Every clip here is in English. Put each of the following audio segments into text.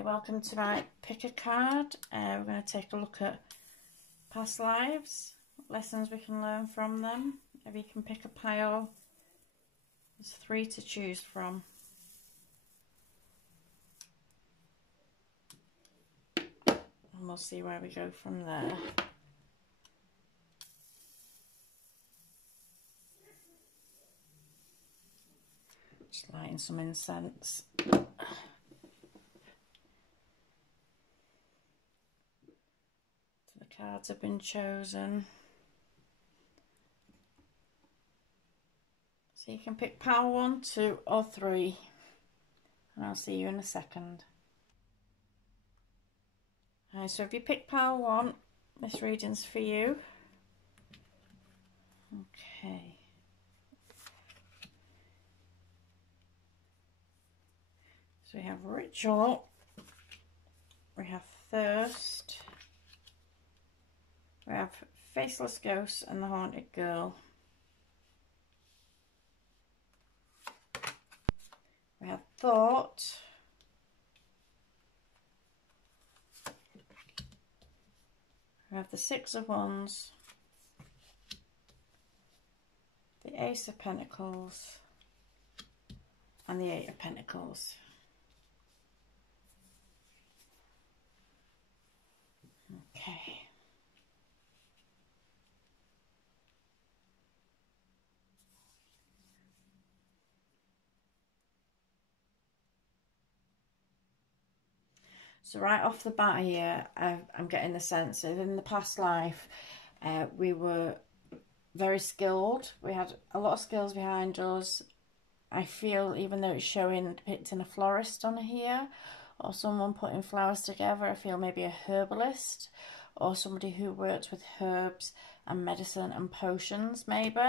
Hi, welcome to my pick a card. We're going to take a look at past lives, lessons we can learn from them. If you can pick a pile, there's 3 to choose from. And we'll see where we go from there. Just lighting some incense. The cards have been chosen. So you can pick pile 1, 2 or 3. And I'll see you in a second. Right, so if you pick pile 1, this reading's for you. Okay. So we have ritual, we have thirst, we have faceless ghosts and the haunted girl. We have thought, we have the 6 of Wands, the Ace of Pentacles and the 8 of Pentacles. Okay. So right off the bat here, I'm getting the sense that in the past life, we were very skilled. We had a lot of skills behind us. I feel, even though it's showing, depicting a florist on here, or someone putting flowers together, I feel maybe a herbalist, or somebody who works with herbs and medicine and potions, maybe.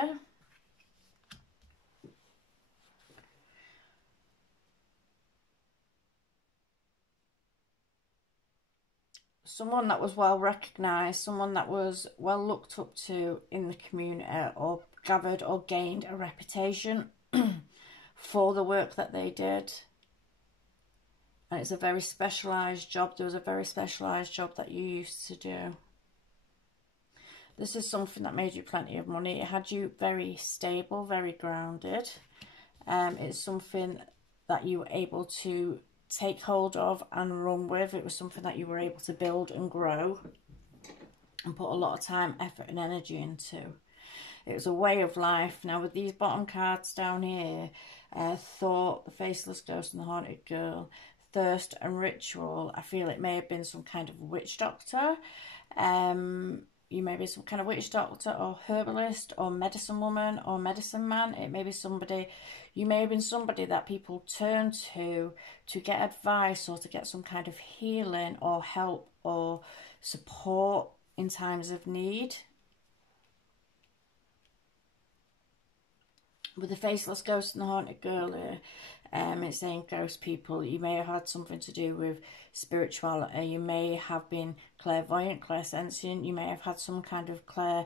Someone that was well recognised, someone that was well looked up to in the community, or gathered or gained a reputation for the work that they did. And it's a very specialised job. There was a very specialised job that you used to do. This is something that made you plenty of money. It had you very stable, very grounded. It's something that you were able to take hold of and run with. It was something that you were able to build and grow and put a lot of time, effort and energy into. It was a way of life. Now with these bottom cards down here, thought, the faceless ghost and the haunted girl, thirst and ritual, I feel it may have been some kind of witch doctor. You may be some kind of witch doctor or herbalist or medicine woman or medicine man. It may be somebody, you may have been somebody that people turn to get advice or to get some kind of healing or help or support in times of need. With the faceless ghost and the haunted girl here, it's saying ghost people. You may have had something to do with spirituality. You may have been clairvoyant, clairsentient. You may have had some kind of clair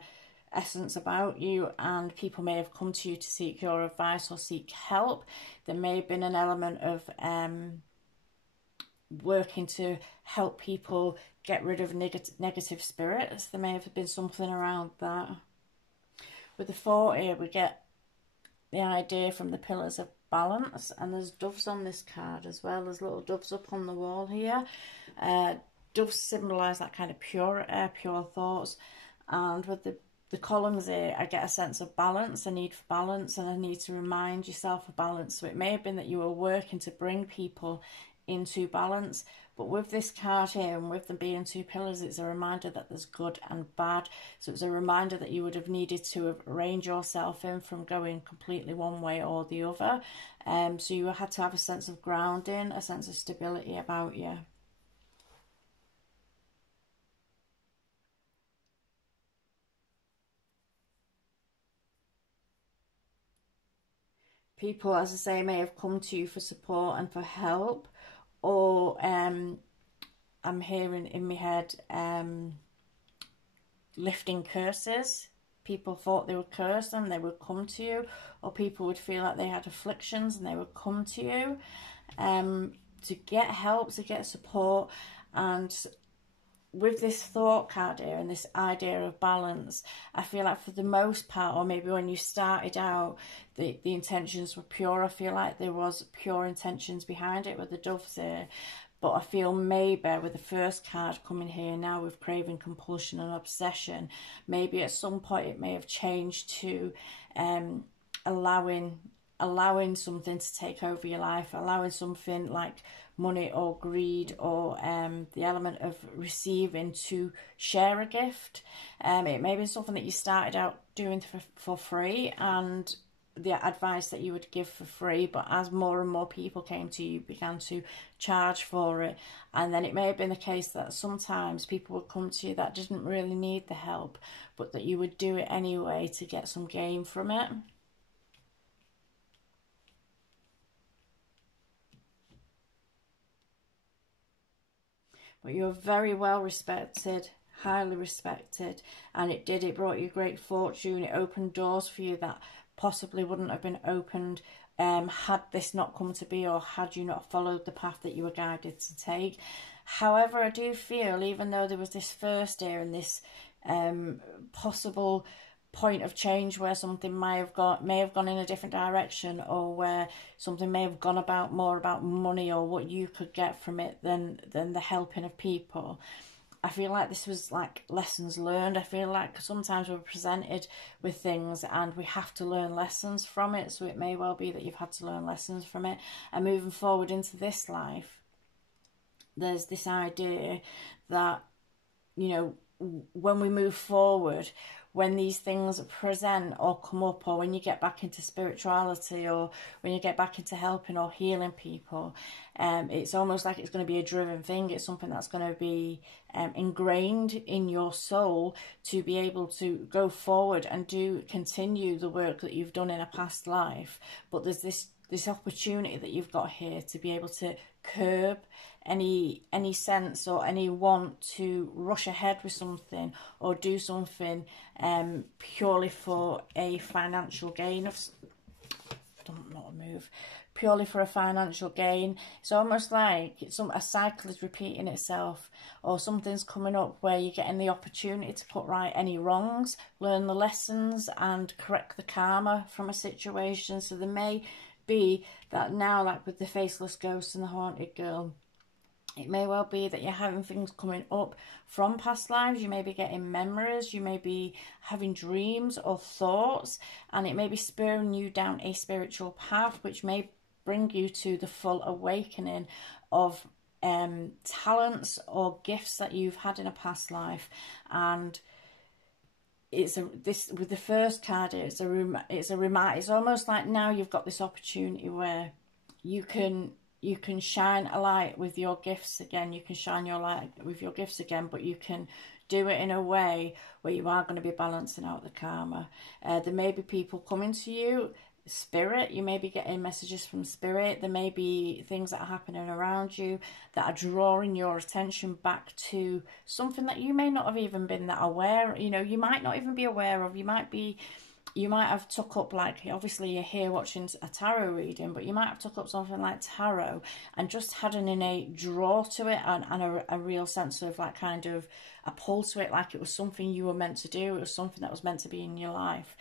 essence about you, and people may have come to you to seek your advice or seek help. There may have been an element of working to help people get rid of negative spirits. There may have been something around that. With the 4 here, we get the idea from the pillars of balance, and there's doves on this card as well. There's little doves up on the wall here. Doves symbolise that kind of pure air, pure thoughts, and with the columns here, I get a sense of balance, a need for balance, and a need to remind yourself of balance. So it may have been that you were working to bring people into balance, but with this card here and with them being 2 pillars, it's a reminder that there's good and bad. So it's a reminder that you would have needed to have reined yourself in from going completely one way or the other. So you had to have a sense of grounding, a sense of stability about you. People, as I say, may have come to you for support and for help, or I'm hearing in my head lifting curses. People thought they were cursed and they would come to you, or people would feel like they had afflictions and they would come to you. get help, to get support. And with this thought card here and this idea of balance, I feel like for the most part, or maybe when you started out, the intentions were pure. I feel like there was pure intentions behind it with the doves here. But I feel maybe with the first card coming here now with craving, compulsion and obsession, maybe at some point it may have changed to allowing something to take over your life, allowing something like money or greed or the element of receiving to share a gift. It may be something that you started out doing for free, and the advice that you would give for free, but as more and more people came to you, began to charge for it. And then it may have been the case that sometimes people would come to you that didn't really need the help, but that you would do it anyway to get some gain from it. But you're very well respected, highly respected, and it brought you great fortune. It opened doors for you that possibly wouldn't have been opened had this not come to be, or had you not followed the path that you were guided to take. However, I do feel, even though there was this first year and this possible point of change where something may have gone in a different direction, or where something may have gone about more about money or what you could get from it than the helping of people, I feel like this was like lessons learned. I feel like sometimes we're presented with things and we have to learn lessons from it. So it may well be that you've had to learn lessons from it. And moving forward into this life, there's this idea that, you know, when we move forward, when these things present or come up, or when you get back into spirituality, or when you get back into helping or healing people, it's almost like it's going to be a driven thing. It's something that's going to be ingrained in your soul to be able to go forward and continue the work that you've done in a past life. But there's this opportunity that you've got here to be able to curb any sense or any want to rush ahead with something or do something purely for a financial gain of purely for a financial gain. It's almost like a cycle is repeating itself, or something's coming up where you're getting the opportunity to put right any wrongs, learn the lessons and correct the karma from a situation. So there may be that now, like with the faceless ghost and the haunted girl, it may well be that you're having things coming up from past lives. You may be getting memories, you may be having dreams or thoughts, and it may be spurring you down a spiritual path, which may bring you to the full awakening of talents or gifts that you've had in a past life. And with the first card, it's almost like now you've got this opportunity where you can shine a light with your gifts again. You can shine your light with your gifts again, but you can do it in a way where you are going to be balancing out the karma. There may be people coming to you, spirit. You may be getting messages from spirit. There may be things that are happening around you that are drawing your attention back to something that you may not have even been that aware. You know, you might not even be aware of. You might have took up, like, obviously you're here watching a tarot reading, but you might have took up something like tarot and just had an innate draw to it and a real sense of like kind of a pull to it, like it was something you were meant to do. It was something that was meant to be in your life.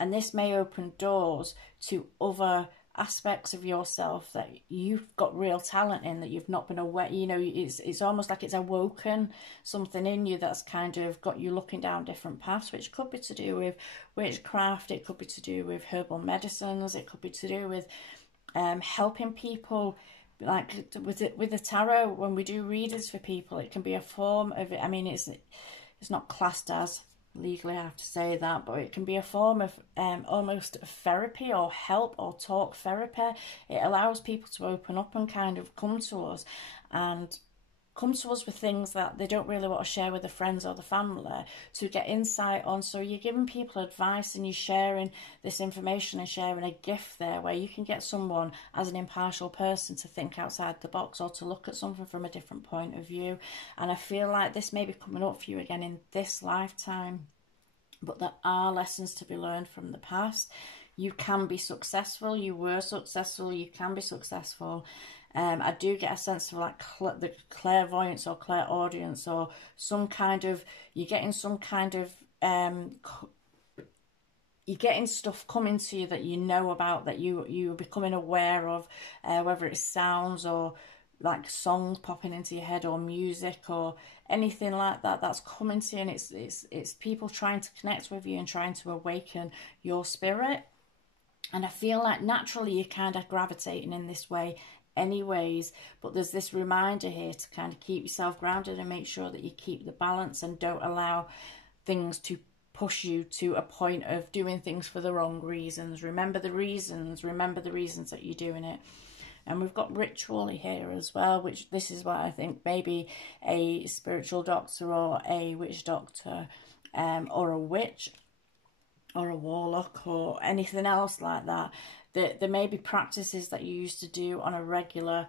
And this may open doors to other aspects of yourself that you've got real talent in that you've not been aware. You know, it's almost like it's awoken something in you that's kind of got you looking down different paths, which could be to do with witchcraft, it could be to do with herbal medicines, it could be to do with helping people. Like with the tarot, when we do readings for people, it can be a form of it. I mean, it's not classed as legally, I have to say that, but it can be a form of almost therapy or help or talk therapy. It allows people to open up and kind of come to us with things that they don't really want to share with the friends or the family, to get insight on. So you're giving people advice and you're sharing this information and sharing a gift there where you can get someone as an impartial person to think outside the box or to look at something from a different point of view. And I feel like this may be coming up for you again in this lifetime, but there are lessons to be learned from the past. You can be successful, you were successful, you can be successful. I do get a sense of like the clairvoyance or clairaudience, or some kind of, you're getting some kind of, you're getting stuff coming to you that you know about, that you're becoming aware of, whether it's sounds or like songs popping into your head, or music, or anything like that that's coming to you, and it's people trying to connect with you and trying to awaken your spirit. And I feel like naturally you're kind of gravitating in this way anyways, but there's this reminder here to kind of keep yourself grounded and make sure that you keep the balance and don't allow things to push you to a point of doing things for the wrong reasons. Remember the reasons that you're doing it. And we've got ritual here as well, which this is why I think maybe a spiritual doctor or a witch doctor, or a witch or a warlock or anything else like that, there may be practices that you used to do on a regular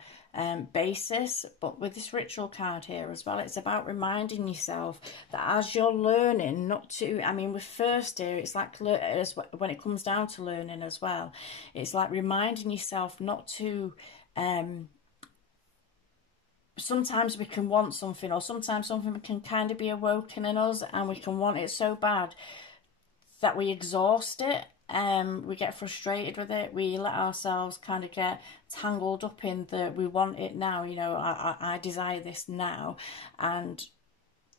basis. But with this ritual card here as well, it's about reminding yourself that as you're learning not to, I mean, with first here, it's like when it comes down to learning as well, it's like reminding yourself not to, sometimes we can want something, or sometimes something can kind of be awoken in us, and we can want it so bad that we exhaust it. We get frustrated with it. We let ourselves kind of get tangled up in the, we want it now, you know, I desire this now. And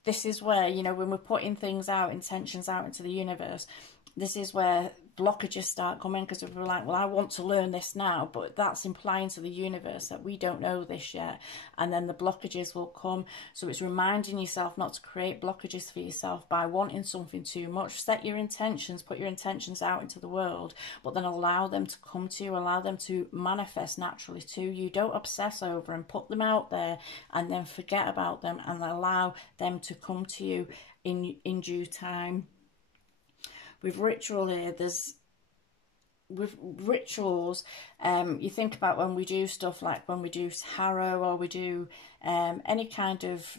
this is where, you know, when we're putting things out, intentions out into the universe, this is where blockages start coming, because we're like, well, I want to learn this now, but that's implying to the universe that we don't know this yet, and then the blockages will come. So it's reminding yourself not to create blockages for yourself by wanting something too much. Set your intentions, put your intentions out into the world, but then allow them to come to you, allow them to manifest naturally to you. Don't obsess over and put them out there and then forget about them, and allow them to come to you in due time. With ritual here, with rituals, you think about when we do stuff like when we do tarot, or we do any kind of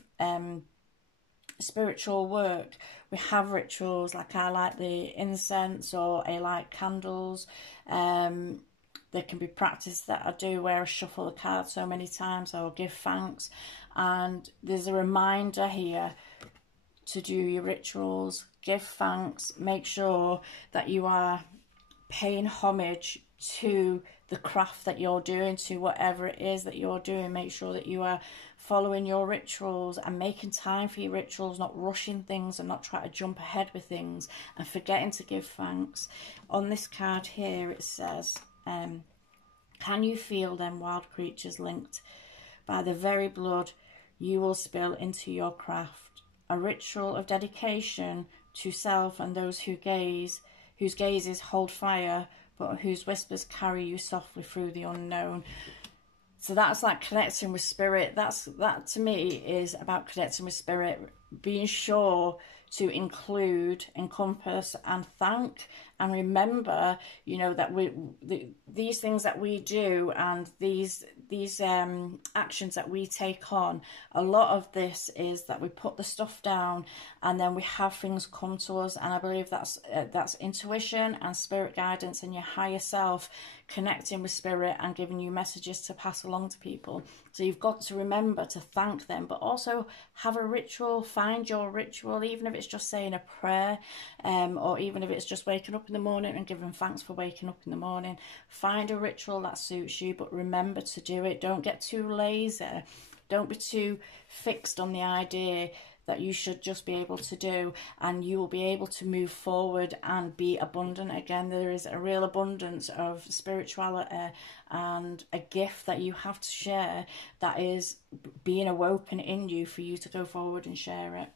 spiritual work, we have rituals. Like I like the incense, or I like candles. There can be practice that I do where I shuffle the cards so many times, or give thanks, and there's a reminder here to do your rituals, give thanks, make sure that you are paying homage to the craft that you're doing, to whatever it is that you're doing. Make sure that you are following your rituals and making time for your rituals, not rushing things and not trying to jump ahead with things and forgetting to give thanks. On this card here it says, can you feel them wild creatures linked by the very blood you will spill into your craft? A ritual of dedication to self and those whose gazes hold fire, but whose whispers carry you softly through the unknown. So that's like connecting with spirit. That to me is about connecting with spirit, being sure to include, encompass, and thank, and remember, you know, that these things that we do, and these actions that we take on, a lot of this is that we put the stuff down and then we have things come to us. And I believe that's intuition and spirit guidance and your higher self connecting with spirit and giving you messages to pass along to people. So you've got to remember to thank them, but also have a ritual. Find your ritual, even if it's just saying a prayer, or even if it's just waking up in the morning and giving thanks for waking up in the morning. Find a ritual that suits you, but remember to do it. Don't get too lazy. Don't be too fixed on the idea that you should just be able to do, and you will be able to move forward and be abundant again. There is a real abundance of spirituality and a gift that you have to share that is being awoken in you for you to go forward and share it.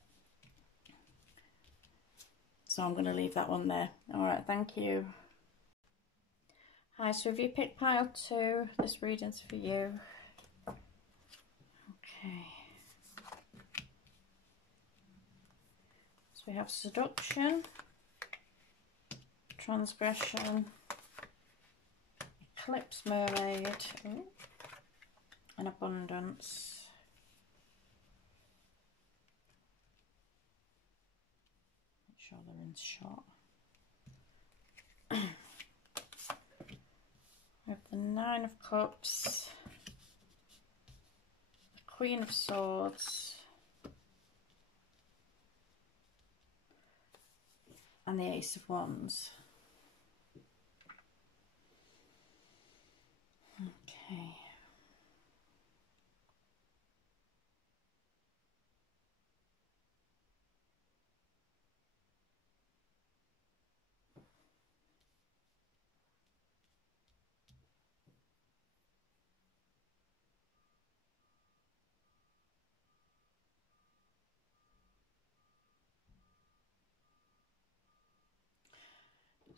So I'm going to leave that one there. All right, thank you. Hi, so if you pick pile 2, this reading's for you. Okay. So we have seduction, transgression, eclipse mermaid, and abundance. Make sure they're in shot. We have the 9 of Cups, Queen of Swords and the Ace of Wands. Okay.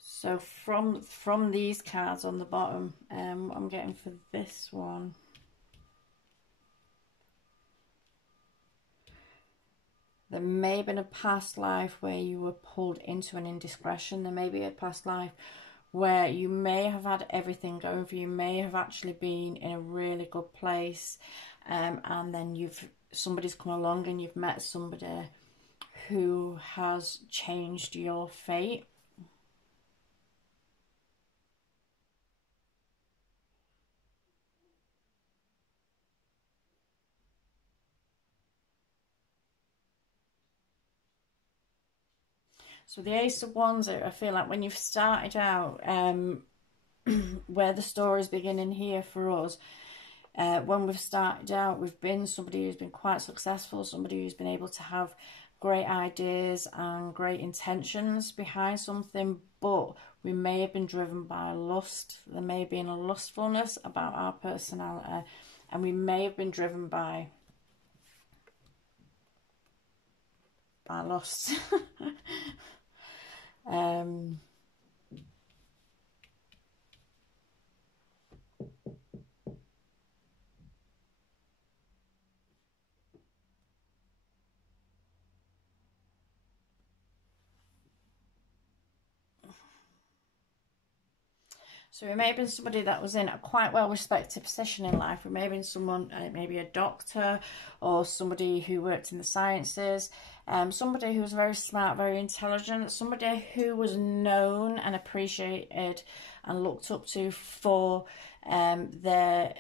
So from these cards on the bottom, what I'm getting for this one, there may have been a past life where you were pulled into an indiscretion. There may be a past life where you may have had everything going for you. You may have actually been in a really good place, and then somebody's come along and you've met somebody who has changed your fate. So the Ace of Wands, I feel like when you've started out, where the story's beginning here for us, when we've started out, we've been somebody who's been quite successful, somebody who's been able to have great ideas and great intentions behind something, but we may have been driven by lust. There may have been a lustfulness about our personality, and we may have been driven by lust. So it may have been somebody that was in a quite well-respected position in life. It may have been someone, maybe a doctor, or somebody who worked in the sciences, somebody who was very smart, very intelligent, somebody who was known and appreciated and looked up to for their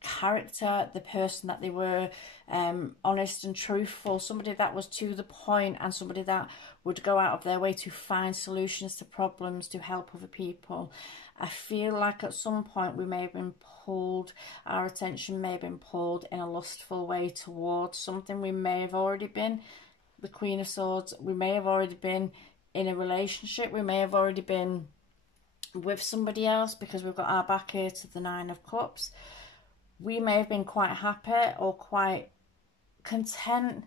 character, the person that they were, honest and truthful, somebody that was to the point, and somebody that would go out of their way to find solutions to problems, to help other people. I feel like at some point we may have been pulled, our attention may have been pulled in a lustful way towards something. We may have already been the Queen of Swords, we may have already been in a relationship, we may have already been with somebody else, because we've got our back here to the Nine of Cups. We may have been quite happy or quite content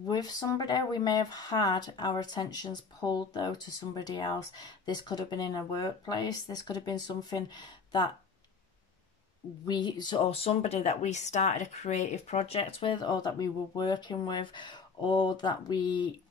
with somebody. We may have had our attentions pulled though to somebody else. This could have been in a workplace, this could have been something that or somebody that we started a creative project with, or that we were working with, or that we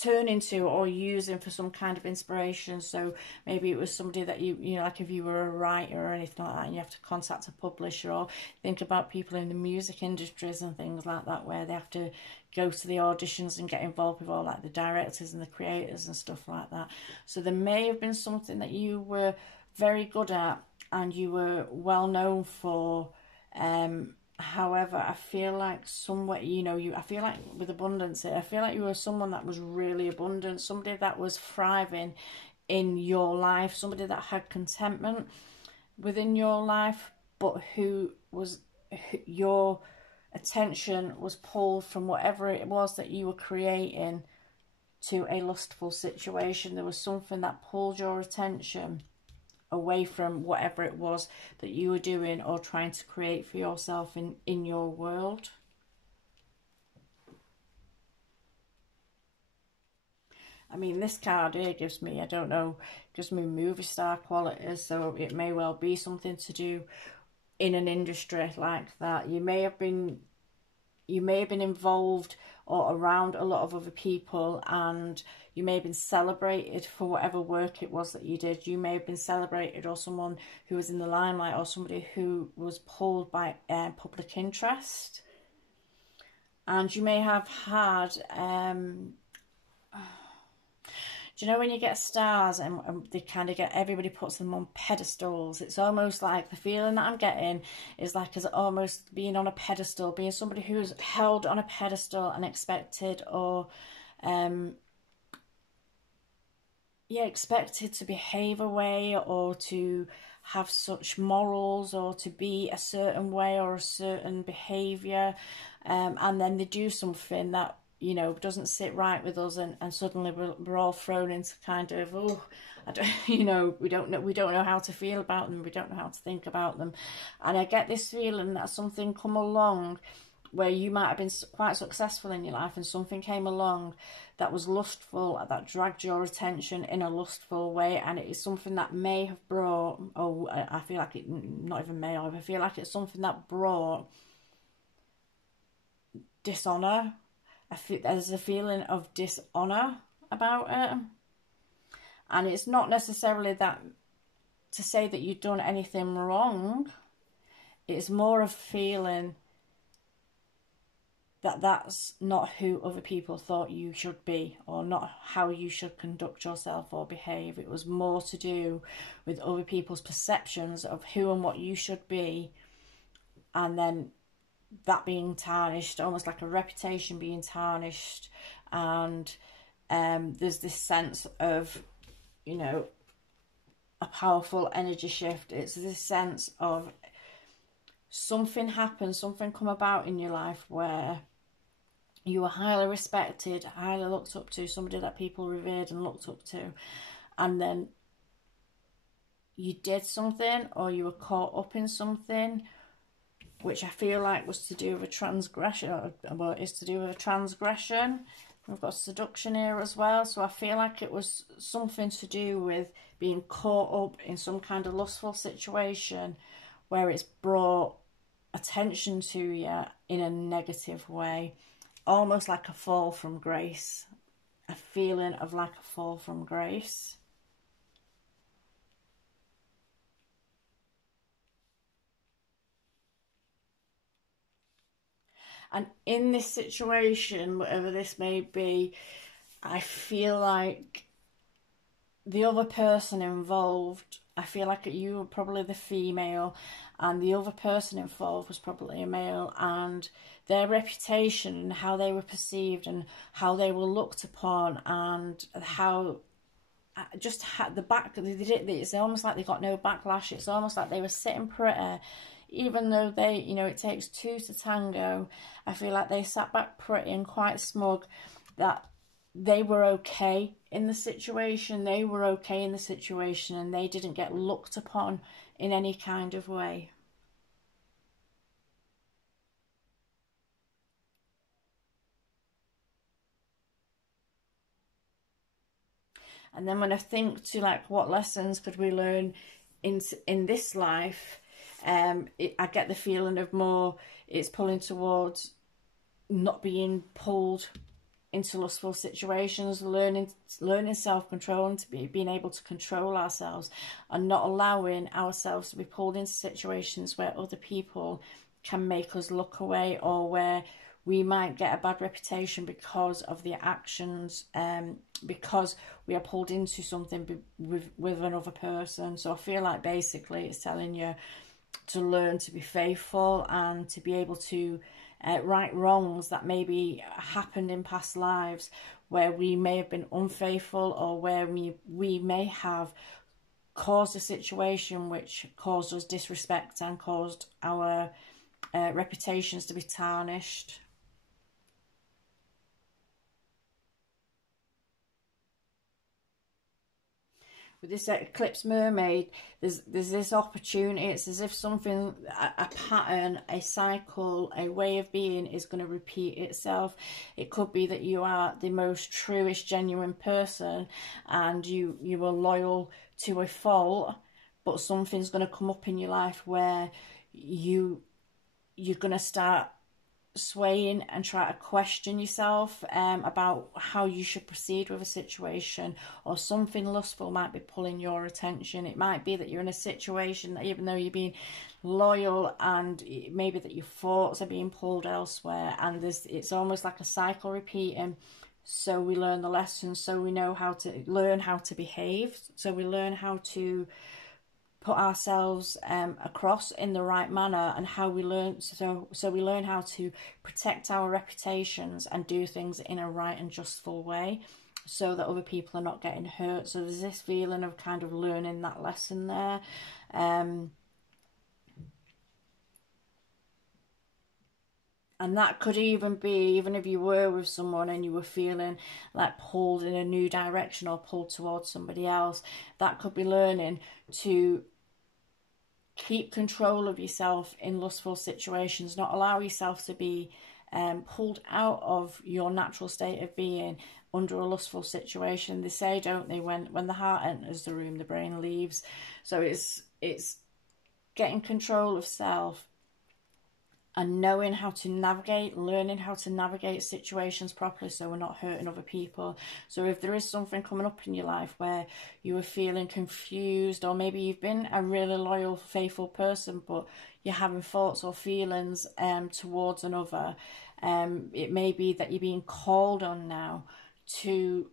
turn into or using for some kind of inspiration. So maybe it was somebody that you know, like if you were a writer or anything like that, and you have to contact a publisher, or think about people in the music industries and things like that, where they have to go to the auditions and get involved with all like the directors and the creators and stuff like that. So there may have been something that you were very good at and you were well known for. However, I feel like somewhat, you know, I feel like with abundance, I feel like you were someone that was really abundant, somebody that was thriving in your life, somebody that had contentment within your life, but your attention was pulled from whatever it was that you were creating to a lustful situation. There was something that pulled your attention away from whatever it was that you were doing or trying to create for yourself in your world. I mean, this card here gives me, I don't know, gives me movie star qualities, so it may well be something to do in an industry like that. You may have been involved or around a lot of other people, and you may have been celebrated for whatever work it was that you did. You may have been celebrated, or someone who was in the limelight, or somebody who was pulled by public interest. And you may have had do you know when you get stars and they kind of get, everybody puts them on pedestals? It's almost like the feeling that I'm getting is like as almost being on a pedestal, being somebody who's held on a pedestal and expected, or yeah, expected to behave a way, or to have such morals, or to be a certain way or a certain behaviour, and then they do something that, you know, doesn't sit right with us, and suddenly we're all thrown into kind of, oh, I don't, you know, we don't know how to feel about them, we don't know how to think about them. And I get this feeling that something come along where you might have been quite successful in your life, and something came along that was lustful, that dragged your attention in a lustful way, and it is something that may have brought, oh, I feel like it, not even may, I feel like it's something that brought dishonour. I feel there's a feeling of dishonour about it, and it's not necessarily that to say that you've done anything wrong. It's more of feeling that that's not who other people thought you should be, or not how you should conduct yourself or behave. It was more to do with other people's perceptions of who and what you should be, and then that being tarnished, almost like a reputation being tarnished. And there's this sense of, you know, a powerful energy shift. It's this sense of something happened, something come about in your life where you were highly respected, highly looked up to, somebody that people revered and looked up to, and then you did something, or you were caught up in something which I feel like was to do with a transgression, or well, is to do with a transgression. We've got seduction here as well, so I feel like it was something to do with being caught up in some kind of lustful situation where it's brought attention to you in a negative way, almost like a fall from grace, a feeling of like a fall from grace. And in this situation, whatever this may be, I feel like the other person involved, I feel like you were probably the female, and the other person involved was probably a male, and their reputation and how they were perceived and how they were looked upon, and how just had the back, it's almost like they got no backlash. It's almost like they were sitting pretty, even though they, you know, it takes two to tango. I feel like they sat back pretty and quite smug, that they were okay in the situation. They were okay in the situation, and they didn't get looked upon in any kind of way. And then when I think to like what lessons could we learn in this life, I get the feeling of more, it's pulling towards not being pulled into lustful situations, learning self-control, and to being able to control ourselves, and not allowing ourselves to be pulled into situations where other people can make us look away, or where we might get a bad reputation because of the actions, because we are pulled into something with another person. So I feel like basically it's telling you to learn to be faithful, and to be able to right wrongs that maybe happened in past lives, where we may have been unfaithful, or where we may have caused a situation which caused us disrespect and caused our reputations to be tarnished. With this eclipse mermaid, there's this opportunity. It's as if something, a pattern, a cycle, a way of being is going to repeat itself. It could be that you are the most truest, genuine person, and you are loyal to a fault, but something's going to come up in your life where you're going to start swaying and try to question yourself about how you should proceed with a situation, or something lustful might be pulling your attention. It might be that you're in a situation that, even though you're being loyal, and maybe that your thoughts are being pulled elsewhere, and it's almost like a cycle repeating. so we learn the lessons, so we know how to learn how to behave, so we learn how to put ourselves across in the right manner, and how we learn, so we learn how to protect our reputations and do things in a right and justful way, so that other people are not getting hurt. So there's this feeling of kind of learning that lesson there. And that could even be, even if you were with someone and you were feeling like pulled in a new direction or pulled towards somebody else, that could be learning to keep control of yourself in lustful situations, not allow yourself to be pulled out of your natural state of being under a lustful situation. They say, don't they, when the heart enters the room, the brain leaves. So it's getting control of self and knowing how to navigate, learning how to navigate situations properly, so we're not hurting other people. So if there is something coming up in your life where you are feeling confused, or maybe you've been a really loyal, faithful person, but you're having thoughts or feelings towards another, it may be that you're being called on now to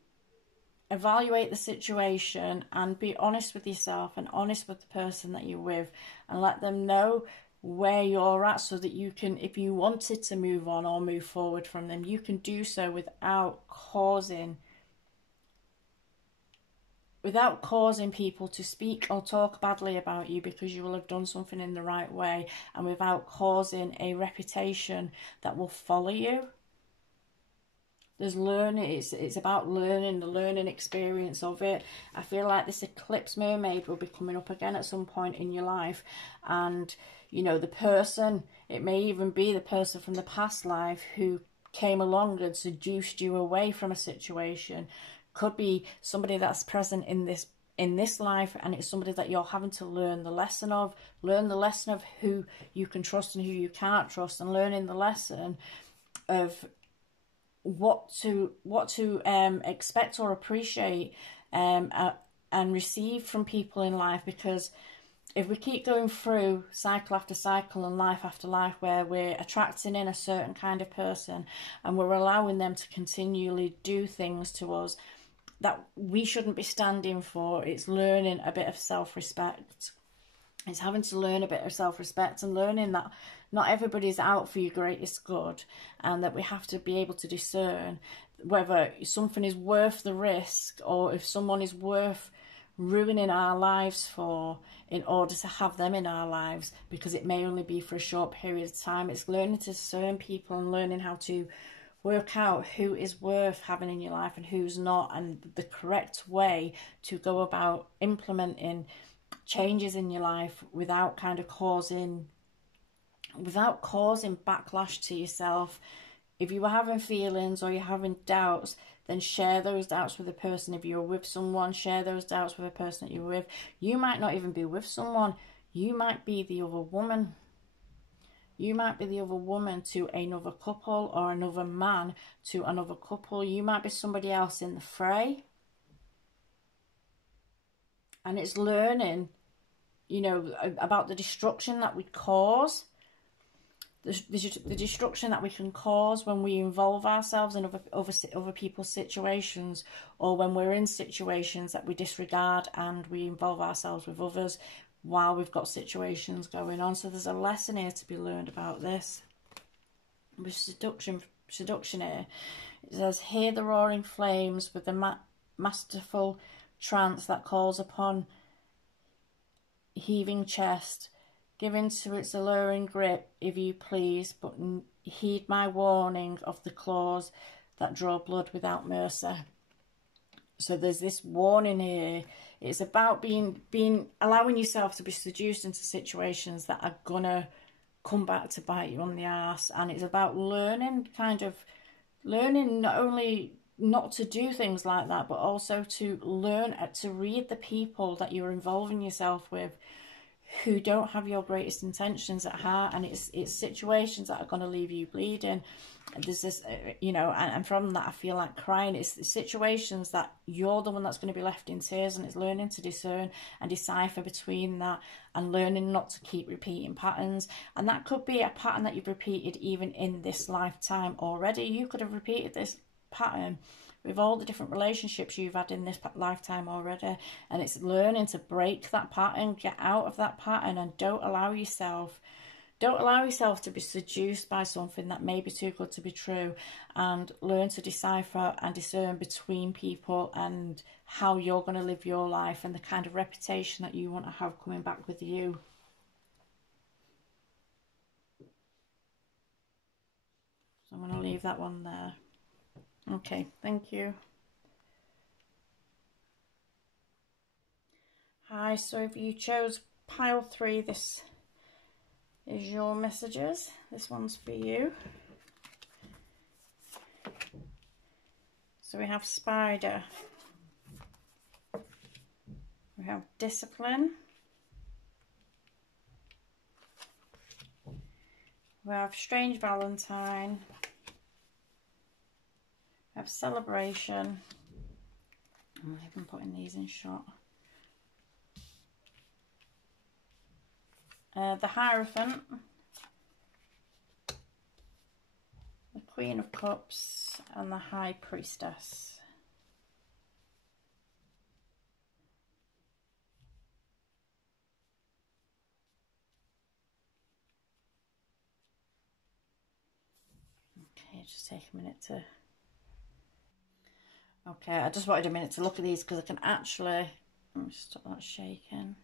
evaluate the situation and be honest with yourself and honest with the person that you're with, and let them know where you're at, so that you can, if you wanted to move on or move forward from them, you can do so without causing people to speak or talk badly about you, because you will have done something in the right way, and without causing a reputation that will follow you. There's learning, it's about learning, the learning experience of it. I feel like this eclipse mermaid will be coming up again at some point in your life, and you know, the person, it may even be the person from the past life who came along and seduced you away from a situation. Could be somebody that's present in this life, and it's somebody that you're having to learn the lesson of who you can trust and who you can't trust, and learning the lesson of what to expect or appreciate and receive from people in life. Because if we keep going through cycle after cycle and life after life where we're attracting in a certain kind of person and we're allowing them to continually do things to us that we shouldn't be standing for, it's learning a bit of self-respect. It's having to learn a bit of self-respect and learning that not everybody's out for your greatest good, and that we have to be able to discern whether something is worth the risk, or if someone is worth ruining our lives for in order to have them in our lives, because it may only be for a short period of time. It's learning to discern people and learning how to work out who is worth having in your life and who's not, and the correct way to go about implementing changes in your life without kind of causing backlash to yourself. If you are having feelings or you're having doubts, then share those doubts with a person. If you're with someone, share those doubts with a person that you're with. You might not even be with someone. You might be the other woman. You might be the other woman to another couple, or another man to another couple. You might be somebody else in the fray. And it's learning, you know, about the destruction that we cause. The destruction that we can cause when we involve ourselves in other people's situations, or when we're in situations that we disregard and we involve ourselves with others while we've got situations going on. So there's a lesson here to be learned about this. With seduction here, it says, hear the roaring flames with the masterful trance that calls upon heaving chest. Give in to its alluring grip, if you please, but heed my warning of the claws that draw blood without mercy. So there's this warning here. It's about allowing yourself to be seduced into situations that are gonna come back to bite you on the arse. And it's about learning not only not to do things like that, but also to learn to read the people that you're involving yourself with, who don't have your greatest intentions at heart. And it's situations that are going to leave you bleeding. There's this, you know, and from that I feel like crying. It's situations that you're the one that's going to be left in tears, and it's learning to discern and decipher between that, and learning not to keep repeating patterns. And that could be a pattern that you've repeated even in this lifetime already. You could have repeated this pattern with all the different relationships you've had in this lifetime already. And it's learning to break that pattern, get out of that pattern, and don't allow yourself to be seduced by something that may be too good to be true, and learn to decipher and discern between people and how you're going to live your life and the kind of reputation that you want to have coming back with you. So I'm going to leave that one there. Okay, thank you. Hi, so if you chose pile 3, this is your messages. This one's for you. So we have spider. We have discipline. We have strange Valentine. We have celebration. I'm even putting these in shot. The Hierophant. The Queen of Cups and the High Priestess. Okay, just take a minute to... Okay, I just wanted a minute to look at these because I can actually... Let me stop that shaking.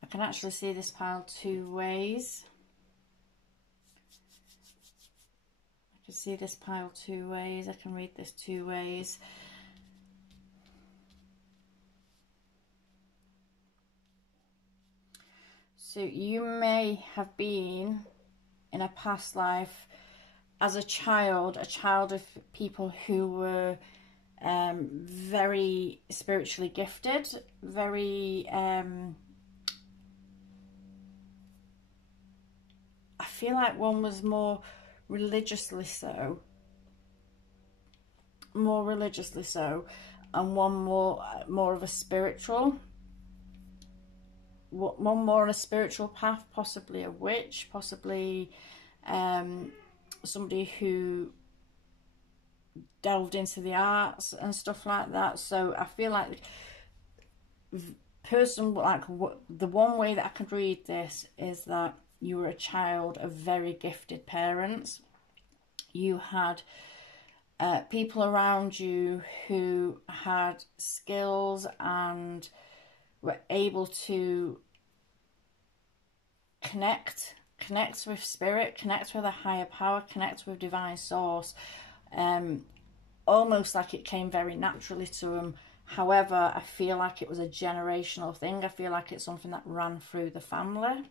I can actually see this pile 2 ways. I can see this pile 2 ways. I can read this 2 ways. So you may have been in a past life as a child of people who were very spiritually gifted, very I feel like one was more religiously so, and one more of a spiritual, one more on a spiritual path, possibly a witch, possibly somebody who delved into the arts and stuff like that. So I feel like the one way that I can read this is that you were a child of very gifted parents. You had people around you who had skills and were able to connect with spirit, connect with a higher power, connect with divine source, almost like it came very naturally to them. However, I feel like it was a generational thing. I feel like it's something that ran through the family.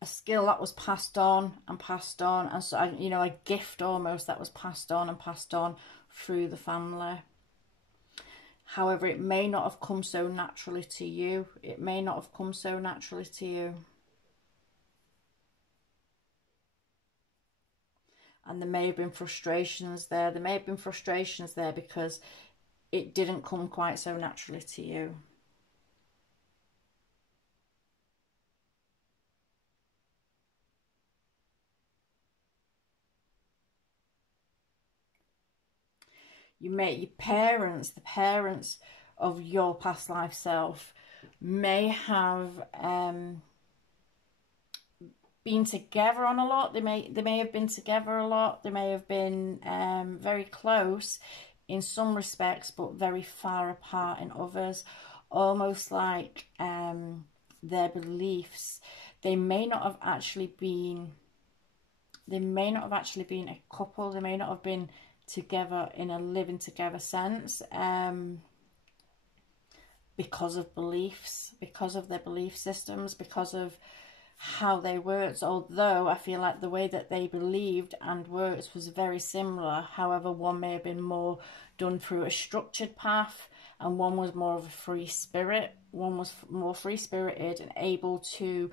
A skill that was passed on, and so, you know, a gift almost that was passed on through the family. However, it may not have come so naturally to you. It may not have come so naturally to you. And there may have been frustrations there. There may have been frustrations there because it didn't come quite so naturally to you. The parents of your past life self may have been together on a lot. They may have been together a lot. They may have been very close in some respects, but very far apart in others. Almost like their beliefs. They may not have actually been a couple. They may not have been together in a living together sense, because of beliefs, because of their belief systems, because of how they worked. Although I feel like the way that they believed and worked was very similar. However, one may have been more done through a structured path, and one was more of a free spirit. One was more free-spirited and able to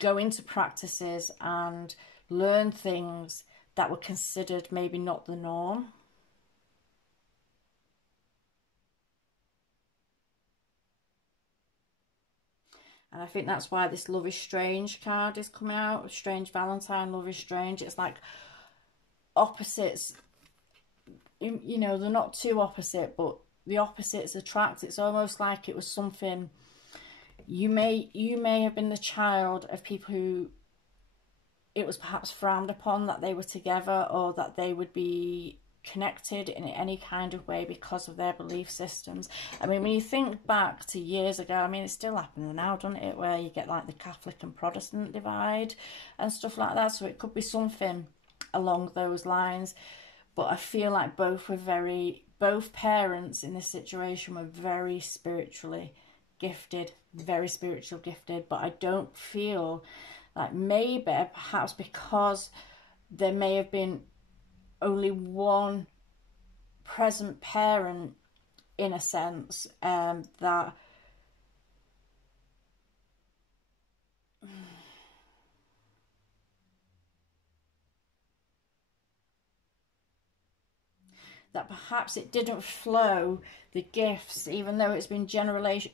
go into practices and learn things that were considered maybe not the norm. And I think that's why this Love is Strange card is coming out. Strange Valentine, Love is Strange. It's like opposites, you know, they're not too opposite, but the opposites attract. It's almost like it was something, you may have been the child of people who it was perhaps frowned upon that they were together, or that they would be connected in any kind of way because of their belief systems. I mean, when you think back to years ago, I mean, it's still happening now, doesn't it, where you get like the Catholic and Protestant divide and stuff like that. So it could be something along those lines. But I feel like both parents in this situation were very spiritually gifted, very spiritual gifted. But I don't feel like, maybe perhaps because there may have been only one present parent, in a sense, that perhaps it didn't flow, the gifts, even though it's been generationally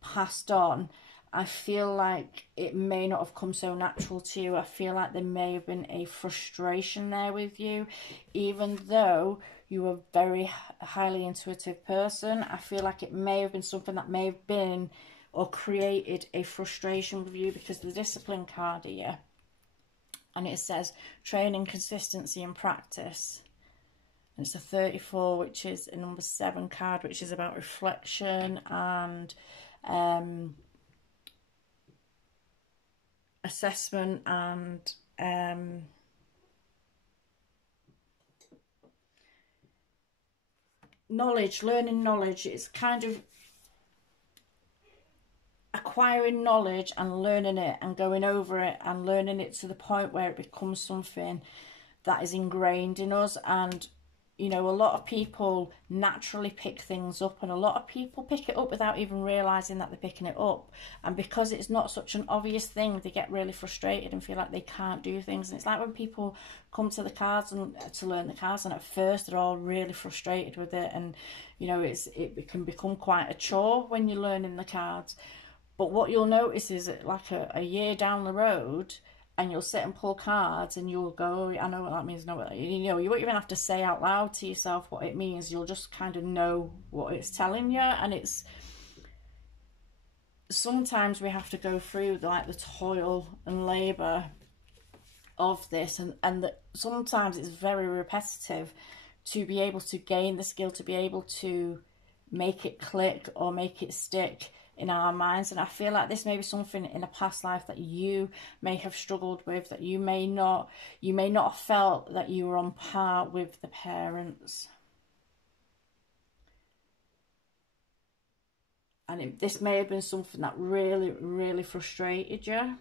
passed on. I feel like it may not have come so natural to you. I feel like there may have been a frustration there with you, even though you were a very highly intuitive person. I feel like it may have been something that may have been or created a frustration with you, because the discipline card here, and it says training, consistency and practice. And it's a 34, which is a number 7 card, which is about reflection and assessment and knowledge, learning knowledge. It's kind of acquiring knowledge and learning it and going over it and learning it to the point where it becomes something that is ingrained in us. And you know, a lot of people naturally pick things up, and a lot of people pick it up without even realising that they're picking it up. And because it's not such an obvious thing, they get really frustrated and feel like they can't do things. And it's like when people come to the cards and to learn the cards, and at first they're all really frustrated with it. And, you know, it can become quite a chore when you're learning the cards. But what you'll notice is that like a year down the road, and you'll sit and pull cards and you'll go, I know what that means. No, you know, you won't even have to say out loud to yourself what it means. You'll just kind of know what it's telling you. And it's, sometimes we have to go through like the toil and labour of this, and that sometimes it's very repetitive to be able to gain the skill, to be able to make it click or make it stick in our minds. And I feel like this may be something in a past life that you may have struggled with, that you may not have felt that you were on par with the parents. And this may have been something that really, really frustrated you.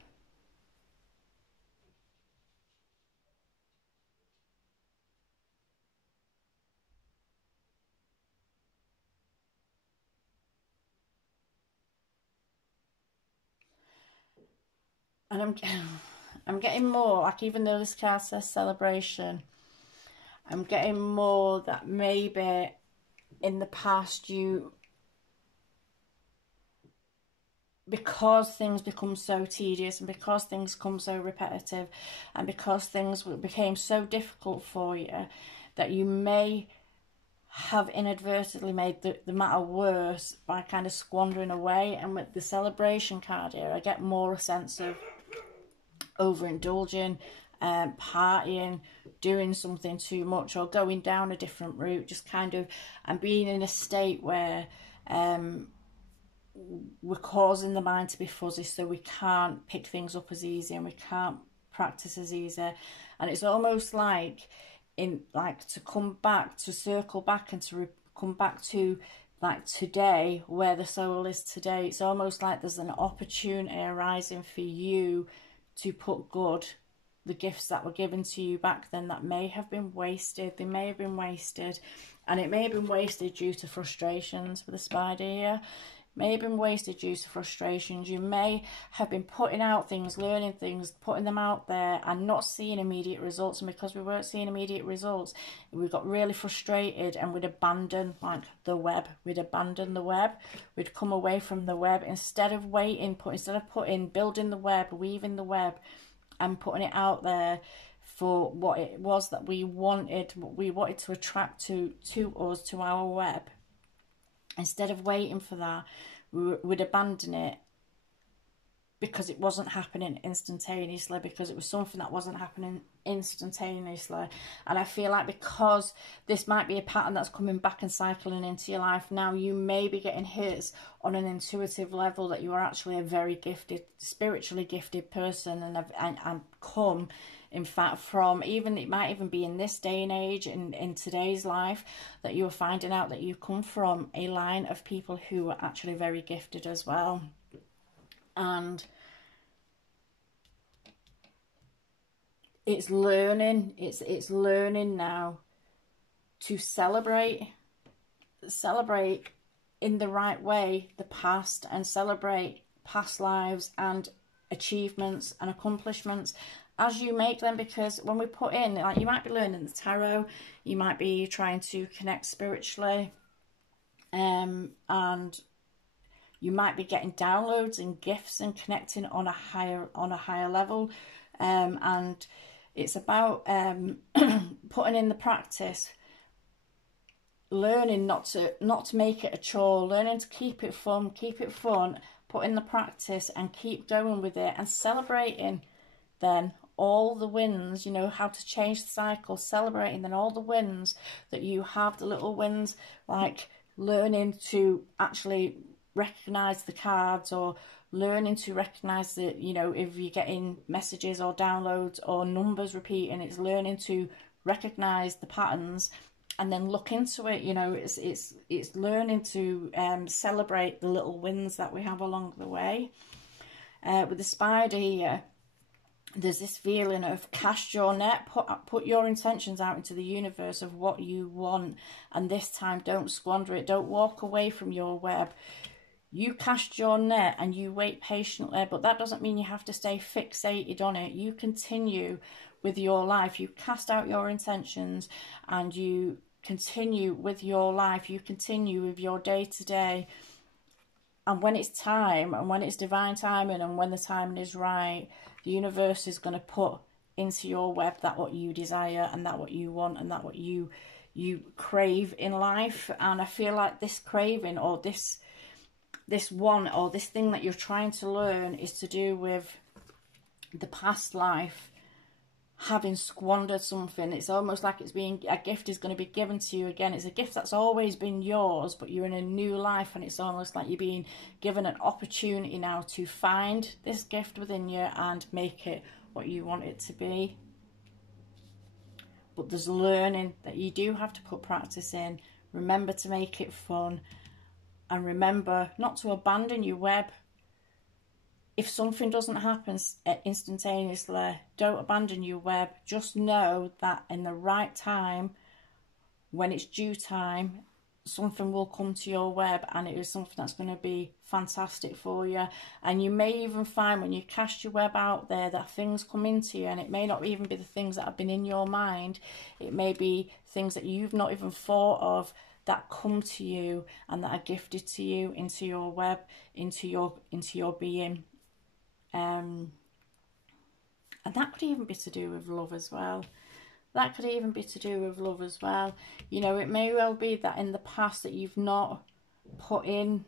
And I'm getting more, like, even though this card says celebration, I'm getting more that maybe in the past you, because things become so tedious and because things become so repetitive and because things became so difficult for you, that you may have inadvertently made the matter worse by kind of squandering away. And with the celebration card here, I get more a sense of overindulging, partying, doing something too much, or going down a different route, just kind of, and being in a state where we're causing the mind to be fuzzy, so we can't pick things up as easy and we can't practice as easy. And it's almost like, to come back, to circle back and to come back to like today, where the soul is today. It's almost like there's an opportunity arising for you to put good, the gifts that were given to you back then that may have been wasted. They may have been wasted, and it may have been wasted due to frustrations with the spider here. May have been wasted due to frustrations. You may have been putting out things, learning things, putting them out there and not seeing immediate results. And because we weren't seeing immediate results, we got really frustrated and we'd abandon like the web. We'd abandon the web. We'd come away from the web instead of building the web, weaving the web. and putting it out there for what it was that we wanted, what we wanted to attract to us, to our web. Instead of waiting for that, we'd abandon it because it wasn't happening instantaneously, because it was something that wasn't happening instantaneously. And I feel like because this might be a pattern that's coming back and cycling into your life now, you may be getting hits on an intuitive level that you are actually a very gifted, spiritually gifted person, and come, in fact, from, even, it might even be in this day and age, in today's life, that you're finding out that you come from a line of people who are actually very gifted as well. And it's learning now to celebrate in the right way the past, and celebrate past lives and achievements and accomplishments as you make them. Because when we put in, like, you might be learning the tarot, you might be trying to connect spiritually, and you might be getting downloads and gifts and connecting on a higher level, and it's about putting in the practice, learning not to make it a chore, learning to keep it fun, put in the practice and keep going with it, and celebrating then all the wins, you know, how to change the cycle, celebrating then all the wins that you have, the little wins, like learning to actually recognize the cards, or learning to recognize that, you know, if you're getting messages or downloads or numbers repeating, it's learning to recognize the patterns and then look into it. You know, it's learning to celebrate the little wins that we have along the way. With the spider here, there's this feeling of cast your net, put your intentions out into the universe of what you want, and this time don't squander it, don't walk away from your web. You cast your net and you wait patiently, but that doesn't mean you have to stay fixated on it. You continue with your life. You cast out your intentions and you continue with your life. You continue with your day-to-day. And when it's time, and when it's divine timing, and when the timing is right, the universe is going to put into your web that what you desire, and that what you want, and that what you crave in life. And I feel like this craving, or this one, or this thing that you're trying to learn, is to do with the past life, having squandered something. It's almost like it's being, a gift is going to be given to you again. It's a gift that's always been yours, but you're in a new life, and it's almost like you're being given an opportunity now to find this gift within you and make it what you want it to be. But there's learning that you do have to put practice in. Remember to make it fun. And remember not to abandon your web. If something doesn't happen instantaneously, don't abandon your web. Just know that in the right time, when it's due time, something will come to your web, and it is something that's going to be fantastic for you. And you may even find when you cast your web out there that things come into you, and it may not even be the things that have been in your mind. It may be things that you've not even thought of that come to you and that are gifted to you into your web, into your being. And that could even be to do with love as well. That could even be to do with love as well. You know, it may well be that in the past that you've not put in,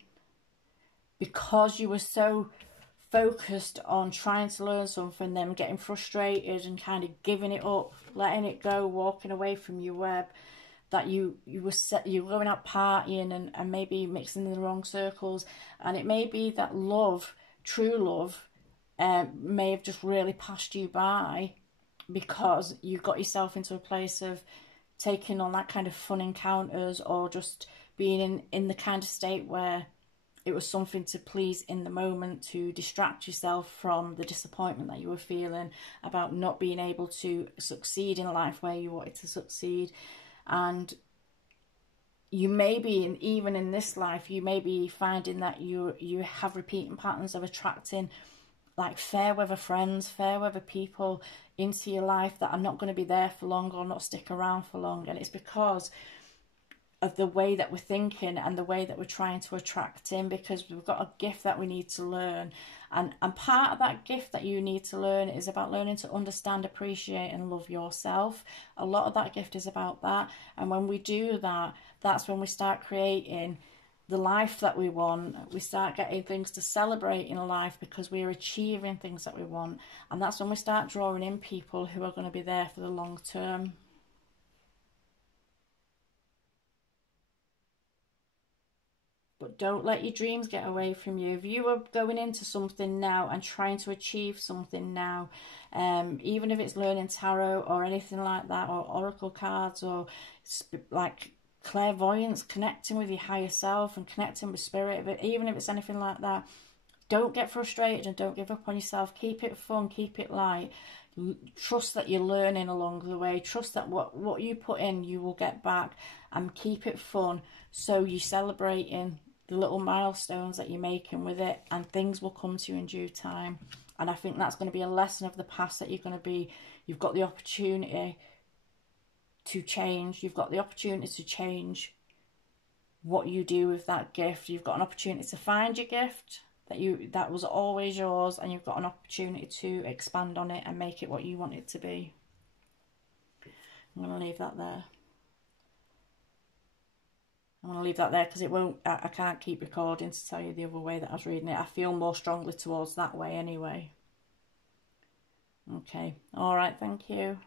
because you were so focused on trying to learn something, then getting frustrated and kind of giving it up, letting it go, walking away from your web, that you were going out partying and maybe mixing in the wrong circles. And it may be that love, true love, may have just really passed you by, because you got yourself into a place of taking on that kind of fun encounters, or just being in the kind of state where it was something to please in the moment, to distract yourself from the disappointment that you were feeling about not being able to succeed in life where you wanted to succeed. And you may be, even in this life, you may be finding that you have repeating patterns of attracting like fair weather friends, fair weather people into your life that are not going to be there for long, or not stick around for long. And it's because of the way that we're thinking and the way that we're trying to attract in, because we've got a gift that we need to learn. And part of that gift that you need to learn is about learning to understand, appreciate and love yourself. A lot of that gift is about that. And when we do that, that's when we start creating the life that we want. We start getting things to celebrate in life because we're achieving things that we want. And that's when we start drawing in people who are going to be there for the long term. But don't let your dreams get away from you. If you are going into something now and trying to achieve something now, even if it's learning tarot or anything like that, or oracle cards, or like clairvoyance, connecting with your higher self and connecting with spirit, but even if it's anything like that, don't get frustrated and don't give up on yourself. Keep it fun, keep it light. Trust that you're learning along the way. Trust that what you put in, you will get back, and keep it fun. So you're celebrating the little milestones that you're making with it, and things will come to you in due time. And I think that's going to be a lesson of the past, that you've got the opportunity to change. You've got the opportunity to change what you do with that gift. You've got an opportunity to find your gift that was always yours, and you've got an opportunity to expand on it and make it what you want it to be. I'm going to leave that there. I'm going to leave that there because I can't keep recording to tell you the other way that I was reading it. I feel more strongly towards that way anyway. Okay. All right. Thank you.